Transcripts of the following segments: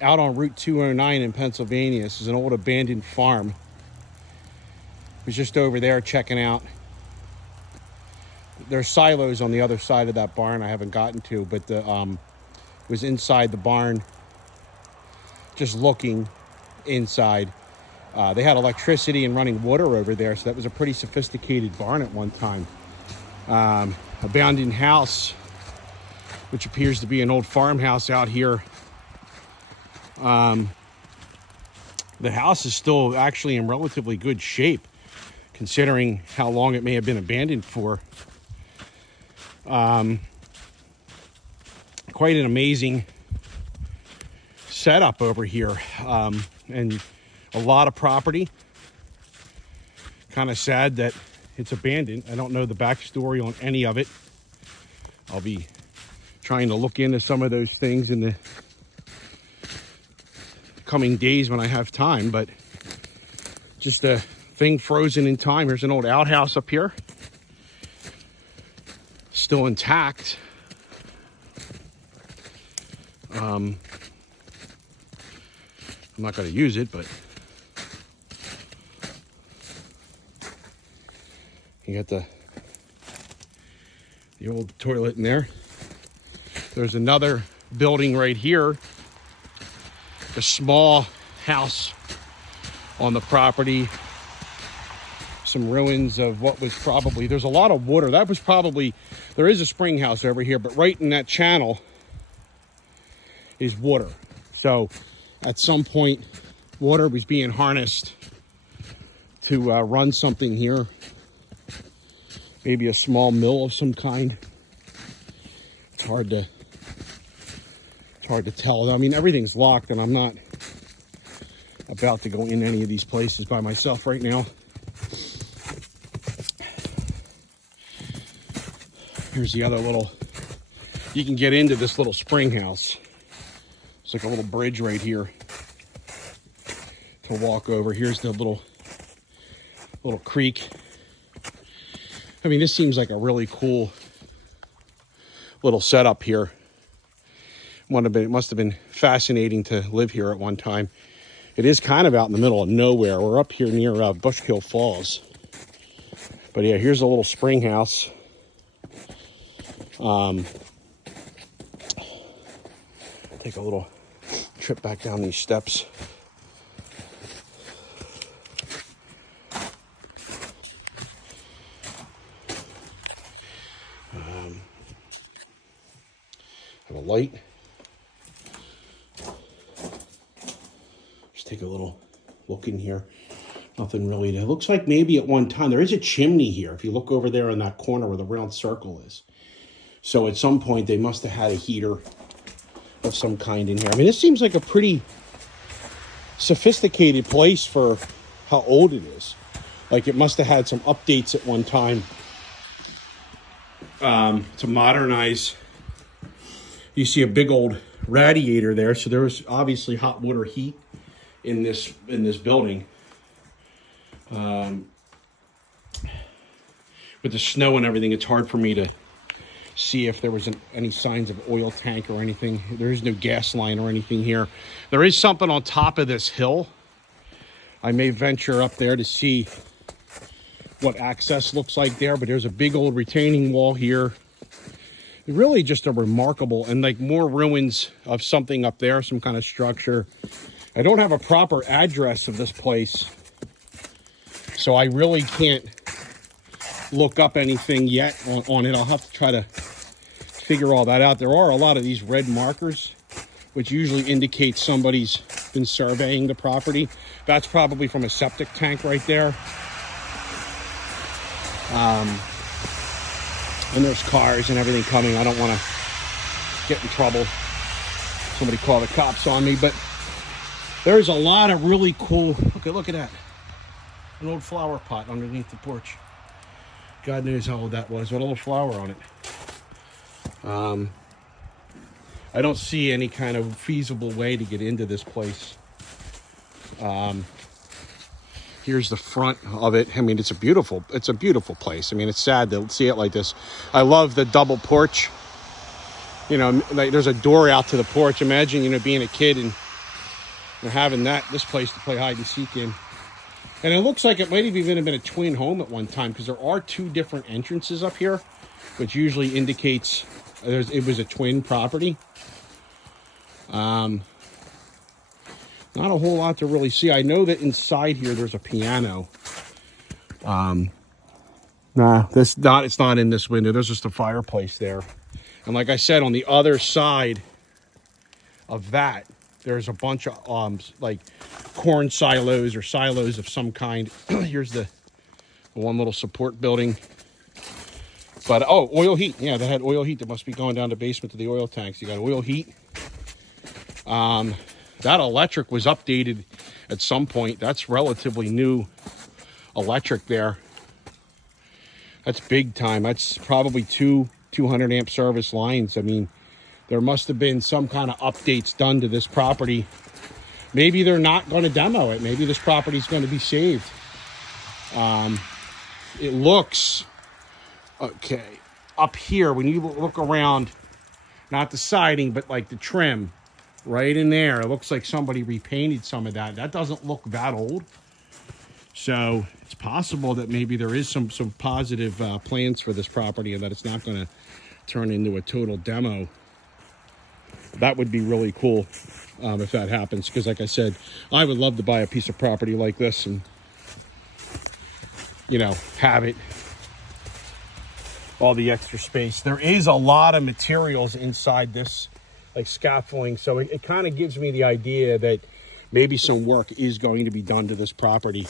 out on Route 209 in Pennsylvania. This is an old abandoned farm. I was just over there checking out. There's silos on the other side of that barn I haven't gotten to, but the was inside the barn just looking inside. They had electricity and running water over there, so that was a pretty sophisticated barn at one time. Abandoned house, which appears to be an old farmhouse out here. The house is still actually in relatively good shape, considering how long it may have been abandoned for. Quite an amazing setup over here, and a lot of property. Kind of sad that it's abandoned. I don't know the backstory on any of it. I'll be trying to look into some of those things in the coming days when I have time, but just a thing frozen in time. Here's an old outhouse up here, still intact. I'm not going to use it, but you got the old toilet in there. There's another building right here, a small house on the property. Some ruins of what was probably, there's a lot of water. That was probably, there is a spring house over here, but right in that channel is water. So at some point, water was being harnessed to run something here. Maybe a small mill of some kind. It's hard to tell. I mean, everything's locked, and I'm not about to go in any of these places by myself right now. Here's the other little, you can get into this little spring house. It's like a little bridge right here to walk over. Here's the little creek. I mean, this seems like a really cool little setup here. It must have been fascinating to live here at one time. It is kind of out in the middle of nowhere. We're up here near Bushkill Falls. But yeah, here's a little spring house. Take a little trip back down these steps. Have a light. Just take a little look in here. Nothing really. It looks like maybe at one time there is a chimney here. If you look over there in that corner where the round circle is. So at some point they must have had a heater of some kind in here. I mean, this seems like a pretty sophisticated place for how old it is. Like it must have had some updates at one time to modernize. You see a big old radiator there, so there was obviously hot water heat in this building. With the snow and everything, it's hard for me to see if there was any signs of oil tank or anything. There is no gas line or anything here. There is something on top of this hill. I may venture up there to see what access looks like there, but there's a big old retaining wall here. Really just a remarkable, and like more ruins of something up there, some kind of structure. I don't have a proper address of this place, so I really can't look up anything yet on it. I'll have to try to figure all that out. There are a lot of these red markers, which usually indicate somebody's been surveying the property. That's probably from a septic tank right there. And there's cars and everything coming. I don't want to get in trouble. Somebody call the cops on me. But there's a lot of really cool... Look at that. An old flower pot underneath the porch. God knows how old that was. What a little flower on it. I don't see any kind of feasible way to get into this place. Here's the front of it. I mean, it's a beautiful place. I mean, it's sad to see it like this. I love the double porch You know, like there's a door out to the porch. Imagine, you know, being a kid and having this place to play hide and seek in. And it looks like it might have even been a twin home at one time, because there are two different entrances up here, which usually indicates it was a twin property. Not a whole lot to really see. I know that inside here there's a piano. It's not in this window. There's just a fireplace there. And like I said, on the other side of that, there's a bunch of like corn silos or silos of some kind. Here's the one little support building. But oh, oil heat. Yeah, that had oil heat. That must be going down the basement to the oil tanks. You got oil heat. That electric was updated at some point. That's relatively new electric there. That's big time. That's probably 200 amp service lines. I mean, there must have been some kind of updates done to this property. Maybe they're not going to demo it. Maybe this property is going to be saved. It looks okay up here when you look around, not the siding, but like the trim right in there. It looks like somebody repainted some of that. That doesn't look that old. So it's possible that maybe there is some positive plans for this property, and that it's not going to turn into a total demo. That would be really cool if that happens, because like I said, I would love to buy a piece of property like this and, you know, have it, all the extra space. There is a lot of materials inside this, like scaffolding, so it kind of gives me the idea that maybe some work is going to be done to this property.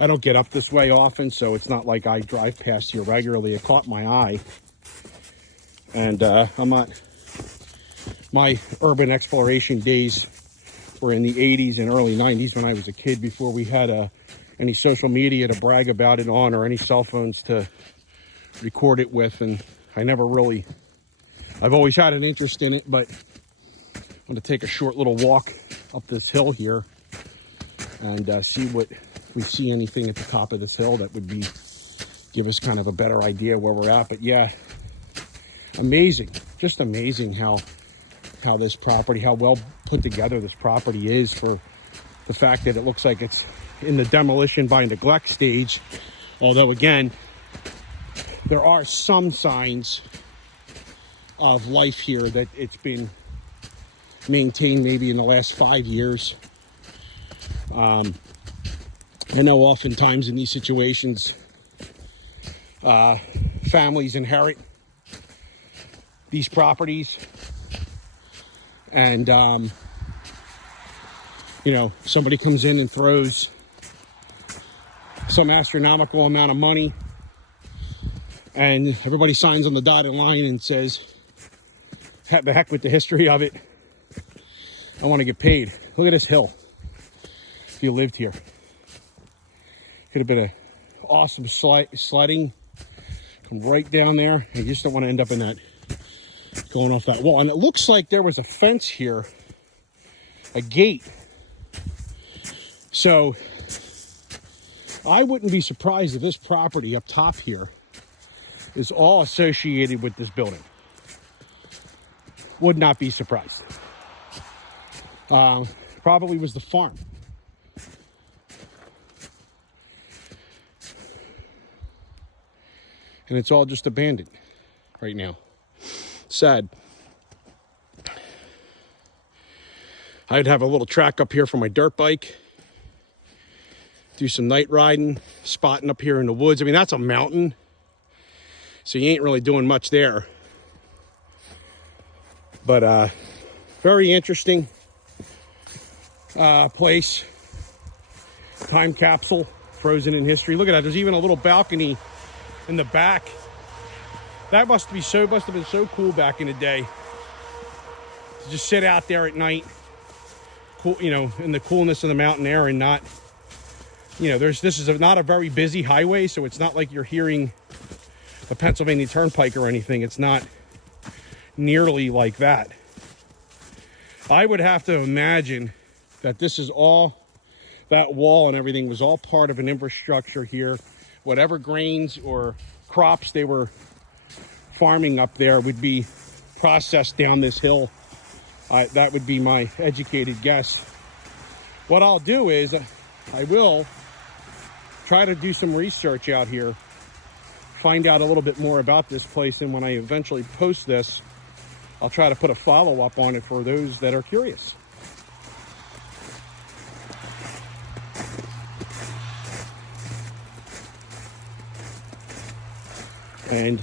I don't get up this way often, so it's not like I drive past here regularly. It caught my eye, and I'm not, my urban exploration days were in the 80s and early 90s when I was a kid, before we had any social media to brag about it on, or any cell phones to record it with. And I never really, I've always had an interest in it, but I'm going to take a short little walk up this hill here and see what, if we see anything at the top of this hill that would be, give us kind of a better idea where we're at. But yeah, amazing, just amazing how this property, how well put together this property is, for the fact that it looks like it's in the demolition by neglect stage. Although again, there are some signs of life here, that it's been maintained maybe in the last 5 years. I know oftentimes in these situations, families inherit these properties, and you know, somebody comes in and throws some astronomical amount of money, and everybody signs on the dotted line and says, the heck with the history of it, I want to get paid. Look at this hill. If you lived here, could have been an awesome sledding. Come right down there, and you just don't want to end up in that, going off that wall. And it looks like there was a fence here, a gate. So I wouldn't be surprised if this property up top here is all associated with this building. Would not be surprised. Probably was the farm. And it's all just abandoned right now. Sad. I'd have a little track up here for my dirt bike. Do some night riding, spotting up here in the woods. I mean, that's a mountain, so you ain't really doing much there. But very interesting place. Time capsule, frozen in history. Look at that. There's even a little balcony in the back. That must have been so cool back in the day, to just sit out there at night, cool, you know, in the coolness of the mountain air, and not, you know, this is not a very busy highway, so it's not like you're hearing the Pennsylvania Turnpike or anything. It's not nearly like that. I would have to imagine that this is all, that wall and everything was all part of an infrastructure here. Whatever grains or crops they were farming up there would be processed down this hill. That would be my educated guess. What I'll do is I will try to do some research out here, find out a little bit more about this place, and when I eventually post this, I'll try to put a follow-up on it for those that are curious. And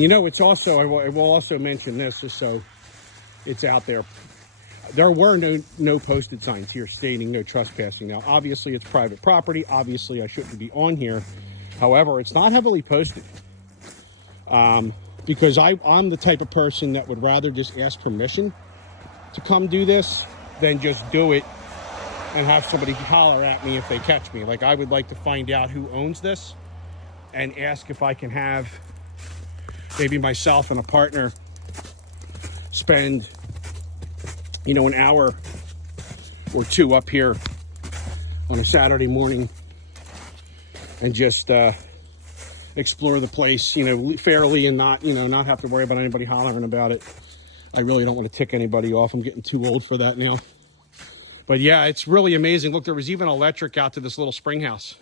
you know, it's also, I will also mention this just so it's out there. There were no posted signs here stating no trespassing. Now, obviously, it's private property. Obviously, I shouldn't be on here. However, it's not heavily posted. Because I'm the type of person that would rather just ask permission to come do this than just do it and have somebody holler at me if they catch me. Like, I would like to find out who owns this and ask if I can have maybe myself and a partner spend, you know, an hour or two up here on a Saturday morning and just explore the place, you know, fairly, and not, you know, not have to worry about anybody hollering about it. I really don't want to tick anybody off. I'm getting too old for that now. But yeah, it's really amazing. Look, there was even electric out to this little spring house.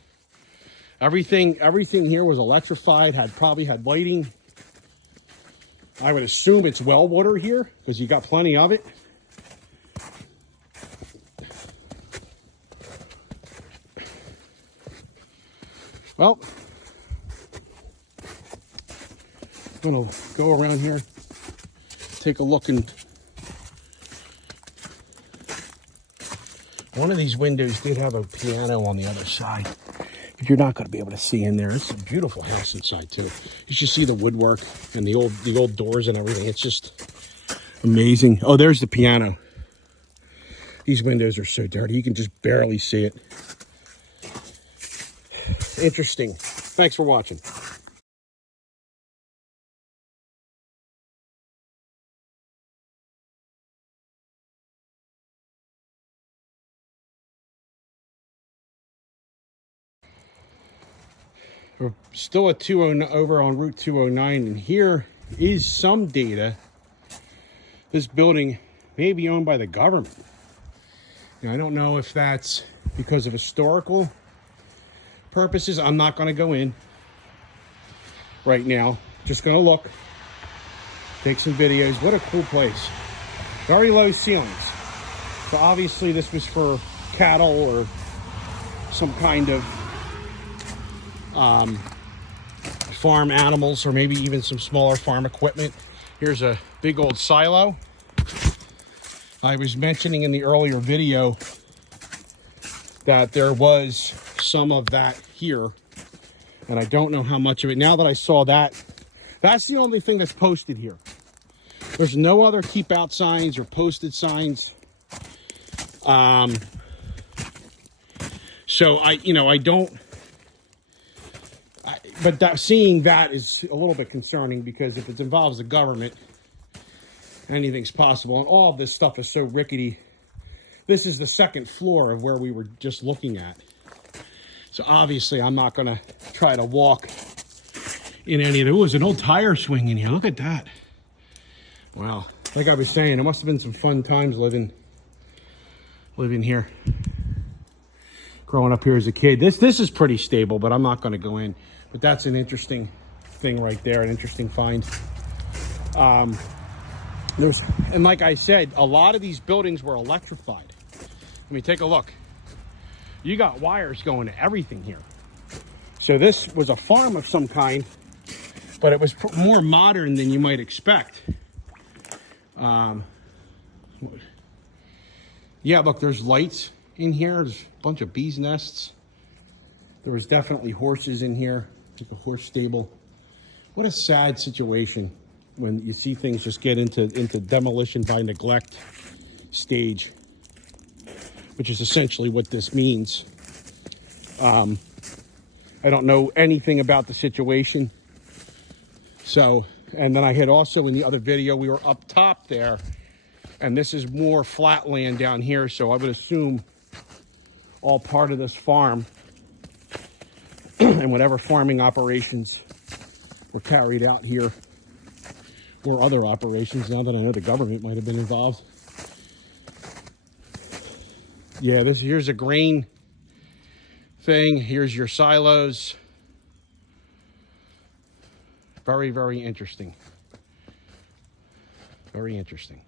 Everything here was electrified, probably had lighting. I would assume it's well water here because you got plenty of it. Well, I'm gonna go around here, take a look, and one of these windows did have a piano on the other side, but you're not gonna be able to see in there. It's a beautiful house inside too. You should see the woodwork and the old doors and everything. It's just amazing. Oh, there's the piano. These windows are so dirty, you can just barely see it. Interesting. Thanks for watching. We're still at over on Route 209, and here is some data. This building may be owned by the government. Now, I don't know if that's because of historical purposes. I'm not going to go in right now. Just going to look, take some videos. What a cool place. Very low ceilings. So obviously this was for cattle or some kind of farm animals, or maybe even some smaller farm equipment. Here's a big old silo. I was mentioning in the earlier video that there was some of that here, and I don't know how much of it. Now that I saw that, that's the only thing that's posted here. There's no other keep out signs or posted signs. So but seeing that is a little bit concerning, because if it involves the government, anything's possible. And all of this stuff is so rickety. This is the second floor of where we were just looking at. So obviously I'm not going to try to walk in any of it. There was an old tire swing in here. Look at that. Wow. Like I was saying, it must have been some fun times living here. Growing up here as a kid. This is pretty stable, but I'm not going to go in. But that's an interesting thing right there, an interesting find. And like I said, a lot of these buildings were electrified. Let me take a look. You got wires going to everything here. So this was a farm of some kind, but it was more modern than you might expect. Yeah, look, there's lights in here. There's a bunch of bees' nests. There was definitely horses in here, like a horse stable. What a sad situation when you see things just get into demolition by neglect stage, which is essentially what this means. I don't know anything about the situation. So, and then I had also in the other video, we were up top there, and this is more flat land down here. So I would assume all part of this farm and whatever farming operations were carried out here or other operations, now that I know the government might have been involved. Yeah, here's a grain thing. Here's your silos. Very, very interesting. Very interesting.